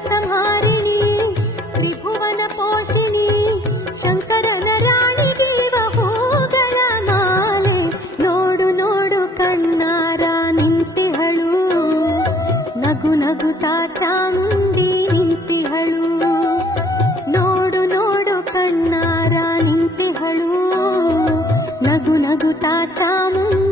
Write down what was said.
संहारिणी त्रिभुवन पोषिणी शङ्करन राणि देव ಹೂಗಳ ನೋಡು ನೋಡು ಕಣ್ಣಾರ ನಿಂತಿಹಳು ನಗು ನಗುತ್ತಾ ಚಾಮುಂಡಿ ನಿಂತಿಹಳು ನೋಡು ನೋಡು ಕಣ್ಣಾರ ನಿಂತಿಹಳು ನಗು ನಗುತ್ತಾ ಚಾಮುಂಡಿ